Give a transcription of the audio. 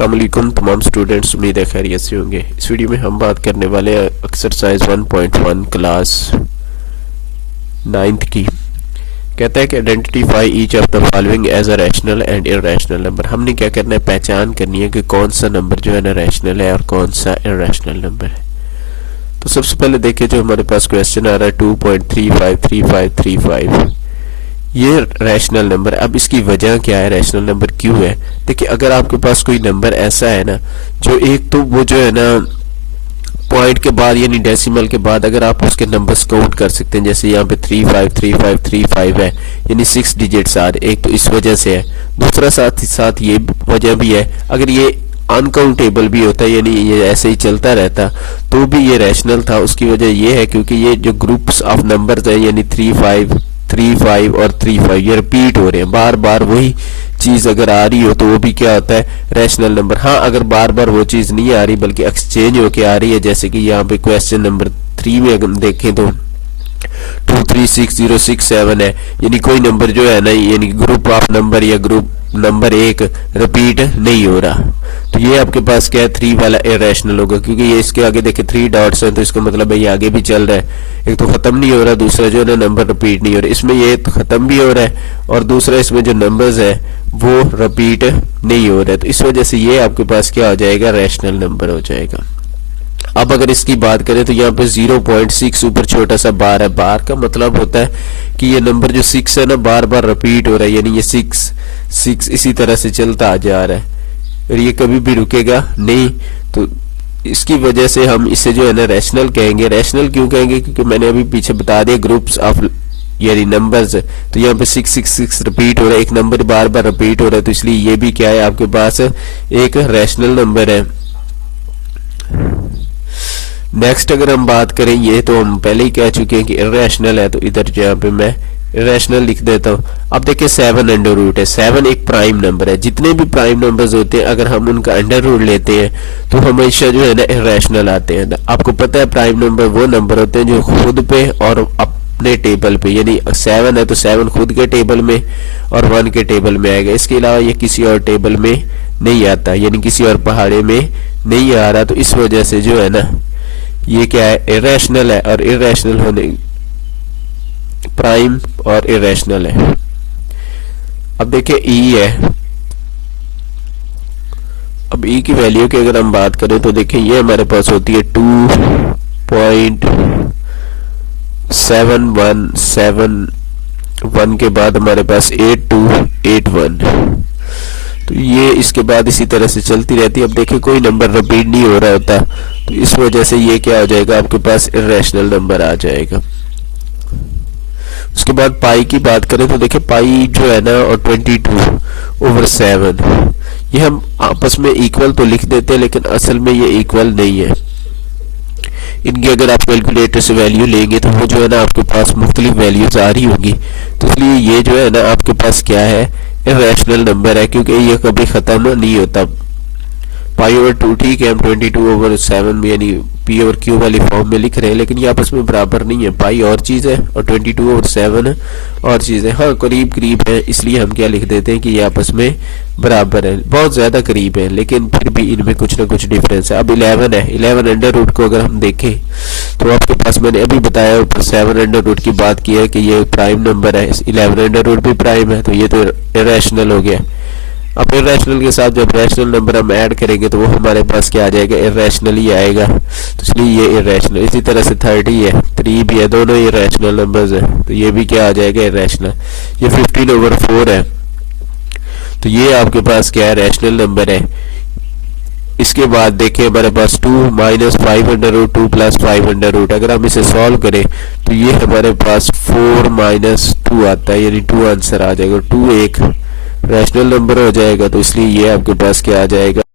अस्सलाम वालेकुम तमाम स्टूडेंट्स, उम्मीद है खैरियत से होंगे। इस वीडियो में हम बात करने वाले हैं एक्सरसाइज 1.1 क्लास 9th की। कहता है कि identify each of the following as a rational and irrational number. हमने क्या करना है, पहचान करनी है कि कौन सा नंबर जो है ना रैशनल है और कौन सा इररेशनल नंबर है। तो सबसे पहले देखिए जो हमारे पास क्वेश्चन आ रहा है 2.353535, ये रैशनल नंबर। अब इसकी वजह क्या है, रैशनल नंबर क्यों है? देखिए अगर आपके पास कोई नंबर ऐसा है ना जो एक तो वो जो है ना पॉइंट के बाद यानी डेसिमल के बाद अगर आप उसके नंबर्स काउंट कर सकते हैं, जैसे यहाँ पे 353535 है यानी 6 डिजिट्स आ रहे, एक तो इस वजह से है। दूसरा साथ ही साथ ये वजह भी है, अगर ये अनकाउंटेबल भी होता है यानी ये ऐसे ही चलता रहता तो भी ये रैशनल था। उसकी वजह ये है क्योंकि ये जो ग्रुप्स ऑफ नंबर्स है यानी 35 और 35 ये रिपीट हो रहे हैं, बार बार वही चीज अगर आ रही हो तो वो भी क्या होता है, रैशनल नंबर। हाँ अगर बार बार वो चीज नहीं आ रही बल्कि एक्सचेंज होके आ रही है, जैसे कि यहाँ पे क्वेश्चन नंबर 3 में अगर देखें तो 236067 है यानी कोई नंबर जो है ना यानी ग्रुप ऑफ नंबर या ग्रुप नंबर एक रिपीट नहीं हो रहा, तो ये आपके पास क्या है 3 वाला इररेशनल होगा। क्योंकि ये इसके आगे देखिए 3 डॉट्स हैं तो इसका मतलब है ये आगे भी चल रहा है, एक तो खत्म नहीं हो रहा, दूसरा जो है ना नंबर रिपीट नहीं हो रहा। इसमें ये तो खत्म भी हो रहा है और दूसरा इसमें जो नंबर्स है वो रिपीट नहीं हो रहा है, तो इस वजह से ये आपके पास क्या हो जाएगा, रैशनल नंबर हो जाएगा। अब अगर इसकी बात करें तो यहाँ पे 0.6 ऊपर छोटा सा बार है, बार का मतलब होता है कि ये नंबर जो 6 है ना बार बार रिपीट हो रहा है, यानी ये 6 इसी तरह से चलता आ जा रहा है और ये कभी भी रुकेगा नहीं। तो इसकी वजह से हम इसे जो है ना रैशनल कहेंगे। रैशनल क्यों कहेंगे, क्योंकि मैंने अभी पीछे बता दिया ग्रुप्स ऑफ यानी नंबर्स, तो यहाँ पे 666 रिपीट हो रहा है, एक नंबर बार बार रिपीट हो रहा है, तो इसलिए ये भी क्या है आपके पास एक रैशनल नंबर है। नेक्स्ट अगर हम बात करें, ये तो हम पहले ही कह चुके हैं कि इररेशनल है, तो इधर जो यहाँ पे मैं इररेशनल लिख देता हूँ। अब देखिए 7 अंडर रूट है, 7 एक प्राइम नंबर है। जितने भी प्राइम नंबर्स होते हैं अगर हम उनका अंडर रूट लेते हैं तो हमेशा जो है ना इररेशनल आते हैं। आपको पता है प्राइम नंबर वो नंबर होते हैं जो खुद पे और अपने टेबल पे, यानी 7 है तो 7 खुद के टेबल में और 1 के टेबल में आएगा, इसके अलावा ये किसी और टेबल में नहीं आता, यानी किसी और पहाड़े में नहीं आ रहा। तो इस वजह से जो है ना ये क्या है, इररेशनल है। और इररेशनल होने प्राइम और इररेशनल है। अब देखिए ई है, अब ई की वैल्यू की अगर हम बात करें तो देखिए ये हमारे पास होती है 2.7171 के बाद हमारे पास 8281, तो ये इसके बाद इसी तरह से चलती रहती है। अब देखिए कोई नंबर रिपीट नहीं हो रहा होता, तो इस वजह से ये क्या हो जाएगा, आपके पास इररेशनल नंबर आ जाएगा। उसके बाद पाई की बात करें तो देखिए पाई जो है ना और 22/7 ये हम आपस में इक्वल तो लिख देते हैं लेकिन असल में ये इक्वल नहीं है। इनकी अगर आप कैलकुलेटर से वैल्यू लेंगे तो वो जो है ना आपके पास मुख्तलिफ वैल्यूज आ रही होगी, तो इसलिए ये जो है ना आपके पास क्या है, इररेशनल नंबर है, क्योंकि ये कभी खत्म नहीं होता। π/2 ठीक है, हम 22/7 यानी p/q वाली फॉर्म में लिख रहे हैं, लेकिन ये आपस में बराबर नहीं है। पाई और चीज है और 22/7 और चीज है। हाँ करीब करीब है, इसलिए हम क्या लिख देते हैं कि ये आपस में बराबर है, बहुत ज्यादा करीब है, लेकिन फिर भी इनमें कुछ ना कुछ डिफरेंस है। अब 11 है, 11 अंडर रूट को अगर हम देखें तो आपके पास मैंने अभी बताया ऊपर 7 अंडर रूट की बात की है कि ये प्राइम नंबर है, 11 अंडर रूट भी प्राइम है, तो ये तो इररेशनल हो गया। अब इररेशनल के साथ जब रैशनल नंबर हम ऐड करेंगे तो वो हमारे पास क्या आ जाएगा, इररेशनल ही आएगा, तो इसलिए ये इररेशनल। इसी तरह से 30 है, 3 भी है, दोनों इररेशनल नंबर्स है, तो ये भी क्या आ जाएगा, इररेशनल। ये 15/4 है, तो ये आपके पास क्या है, रैशनल नंबर है। इसके बाद देखिए हमारे पास 2 - 5/√2 + 5/√, अगर हम इसे सॉल्व करें तो ये हमारे पास 4 - 2 आता है, यानी 2 आंसर आ जाएगा। 2 एक रैशनल नंबर हो जाएगा, तो इसलिए ये आपके पास क्या आ जाएगा,